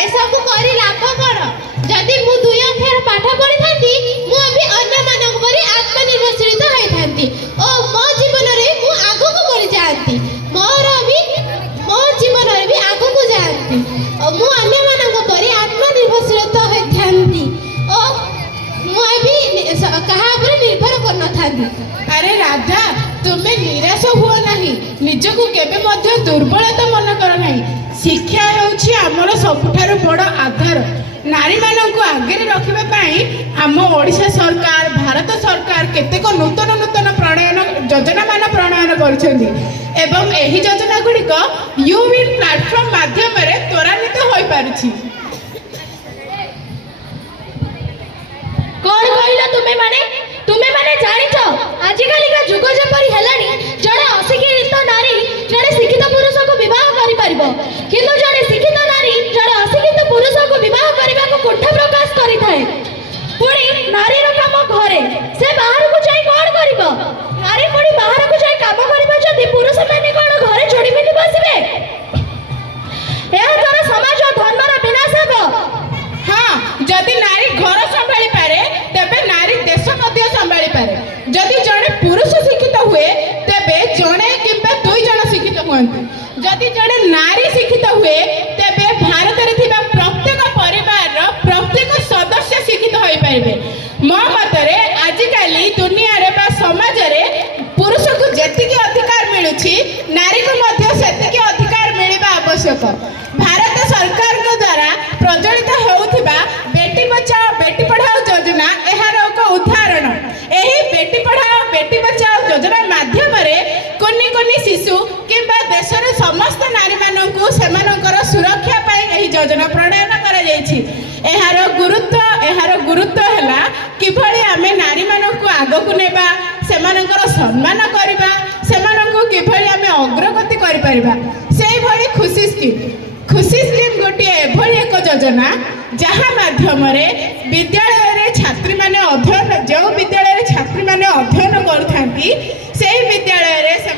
एसबू कर लाभ कौन जदि मु दुई अक्षर पाठ पढ़ी था मु अभी अन्य मानक परि आत्मनिर्भरशील होती और मो जीवन में मु आगु को बढ़ी जाती मोर भी मो जीवन में भी आगु को जाती और मु अन्य मानक परि आत्मनिर्भरशील होती और मु अभी कहा पर निर्भर कर न था। अरे राधा तुम्हें निराश हुआ नहीं निजक केबे मध्य दुर्बलता मन कर नहीं शिक्षा होउछि हमर सबुठार बड़ आधार नारी मानक आगे रखापी आम ओडिशा सरकार भारत सरकार केतेक नूतन नूतन प्रणयन योजना मान प्रणयन कर योजना गुड़िक यूविन प्लाटफर्म माध्यम त्वरान्वित हो पारिछि। कौन कहला तुम्हें माने जानिछ आजिकल का जुग जपरी हेलानी जड़े अशिक्षित नारी जड़े शिक्षित पुरुष को विवाह करि परिबो किंतु जड़े शिक्षित नारी जड़े अशिक्षित पुरुष को विवाह करबा को कुठा प्रकाश करि थाए पुणी नारी रो काम घरे से बाहर को जाई कोन करिवो नारी पुणी बाहर को जाई काम करिवो जदि पुरुष माने कोन घरे छोड़ी मिली बसिबे एहा द्वारा समाज और धर्मर विनाश हेबो। हाँ जदि नारी घर संभाली पारे तेबे नारी देश मध्य संभाली पारे जदि जड़े पुरुष शिक्षित हुए तेबे जड़े किंबा दुई जन शिक्षित हुअନ୍ତି जदि जड़े नारी शिक्षित हुए तेबे भारत रे थिबा प्रत्येक परिवार प्रत्येक सदस्य शिक्षित होई पारिबे। मो मतरे आजिकाली दुनिया रे बा समाज रे पुरुष को जेतिकी अधिकार मिलुछि नारी को मध्य सेतिकी अधिकार मिलिबा आवश्यक। भारत सरकार को द्वारा प्रचलित होउथिबा बेटी बचाओ बेटी पढ़ाओ योजना एहार एक उदाहरण एही बेटी पढ़ाओ बेटी बचाओ योजना माध्यम रे कोनी कोनी शिशु किंबा देशर समस्त नारी माननकु सेमानकर सुरक्षा पाई एही योजना प्रणयन करा जायछि। एहार गुरुत्व हैला किभଳି आमे नारी माननकु आगकु नेबा सेमानकर सम्मान करबा सेमानकु किभଳି आमे अग्रगति करि परिबा सेही भଳି खुशी स्कीम गोटे एभଳି एक योजना जहाँ माध्यम विद्यालय छात्री माने अध्ययन जो विद्यालय छात्री माने अध्ययन करुथांती से विद्यालय से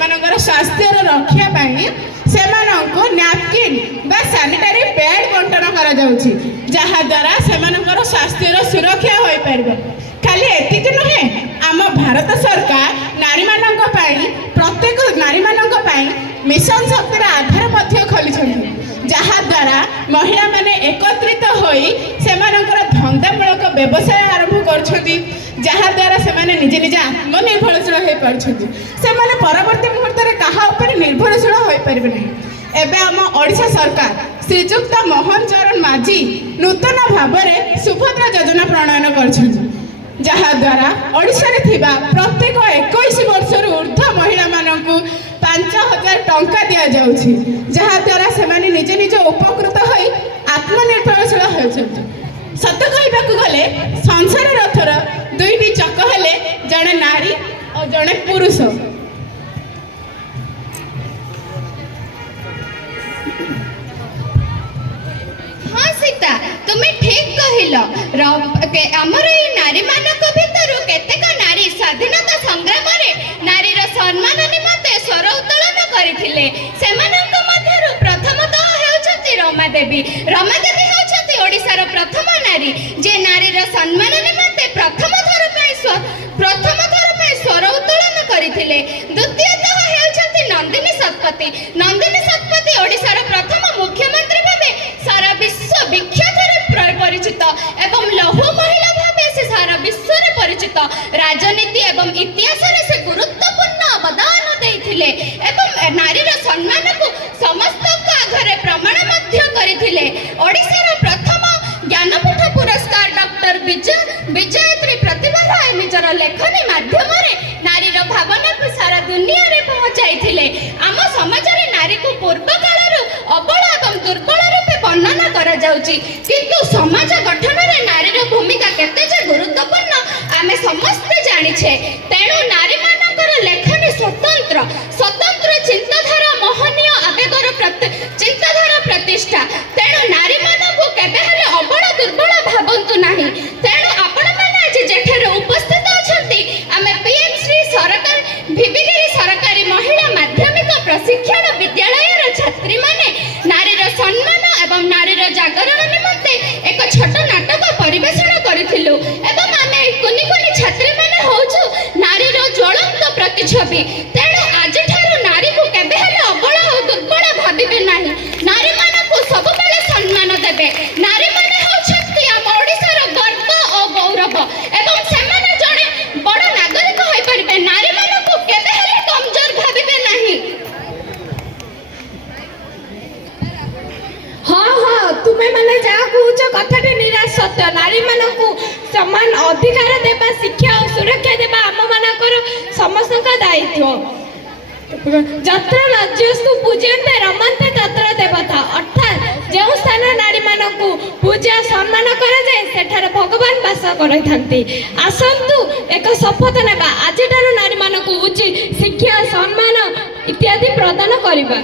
स्वास्थ्य रक्षा पाई सेमानंको नैपकिन बा सैनिटरी पैड बंटन करा जाउछि जहाँ द्वारा सेमानंकर स्वास्थ्य सुरक्षा होई परिबो। खाली एतिक नुहे आम भारत सरकार नारी मानंको पाई प्रत्येक नारी मानंको पाई मिशन शक्तिर आधार मध्य खोलिछन्ति जहाँ द्वारा महिला माने एकत्रित होई सेमानंकर धंदामूलक व्यवसाय आरंभ करछन्ति जहाँ द्वारा सेमाने निजे निजे आत्मनिर्भरशील हो पारछन्ति सेमाने परवर्ती मुहूर्त रे कहा ऊपर निर्भरशील हो पारिबे नहीं। एबे आम ओडिशा सरकार श्रीजुक्त मोहन चरण माझी नूतन भाव में सुभद्रा योजना प्रणयन करछन्ति जहाँ द्वारा ओडिशा रे थिबा प्रत्येक 21 वर्ष ऊर्ध्व महिला माननकु 5000 टंका दिया जाउछि जहाँ द्वारा सेमाने निजे निजे उपकृत होई आत्मनिर्भरशील होछन्ति। सत कहबाकू गले संसार रथर दुईटी चक हेले जड़े नारी और जड़े पुरुष। हाँ सीता तुम्हें ठीक कहल आमर ये नारी मानक भितर केतेक नारी स्वाधीनता संग्राम रे नारीर सम्मान निमंते स्वर उत्तोलन करथिले सेमानक मध्यरु प्रथमतः हेउछथि रमादेवी हेउछथि ओडिसार प्रथम नारी जे नारीर सम्मान निमंते प्रथम थर पे स्वर उत्तोलन करथिले। द्वितीयतः हेउछथि नंदिनी शतपथी ओडिसार प्रथम मुख्यमंत्री भाबे सारा विश्व विख्यात परिचित एवं लौह महिला भाबे से सारा विश्व रे परिचित राजनीति एवं इतिहास रे से गुरुत्वपूर्ण अवदान देथिले एवं नारीर सम्मान को समस्त आगे प्रमाण मध्य करथिले। ओडिसार प्रथम ज्ञानपीठ पुरस्कार डॉक्टर विजयत्री प्रतिभा राय निजर लेखनी माध्यम नारीर भावना को सारा दुनिया रे पहुंचाइथिले। आम समाज रे नारी को पूर्व काल अबला एवं दुर्बल रूपे वर्णना करा जाउची किंतु समाज गठन रे नारीर भूमिका केते जे गुरुत्वपूर्ण आमे समस्त जानिछे। तेणु नारी मानकर लेखनी स्वतंत्र चिंताधारा महनीय आवेगर चिंताधारा प्रतिष्ठा। तेणु नारी मानकु केबे हेले अबला दुर्बल भाबंतु नाही। तेणु आपण माने आज जेठरे उपस्थित अछंती आमे पीएम श्री सरकार विविगिरी सरकारी महिला माध्यमिक प्रशिक्षण विद्यालय छात्री माने नारीर सम्मान एवं नारीर जागरण तुमे माने जहाँ कहुच कथाटे निराश सत्य नारी मानकु समान अधिकार देबा शिक्षा और सुरक्षा देबा आम मानकर समस्त दायित्व जत्र राज्यस्तु पूज्यन्ते रमन्ते तत्र देवता अर्थात जो स्थान नारी मानकु पूजा सम्मान करा जाए सेठारे भगवान वास करथांती आसंतु एक शपथ नेबा आजिठारु नारी मानकु उचित शिक्षा सम्मान इत्यादि प्रदान करिबा।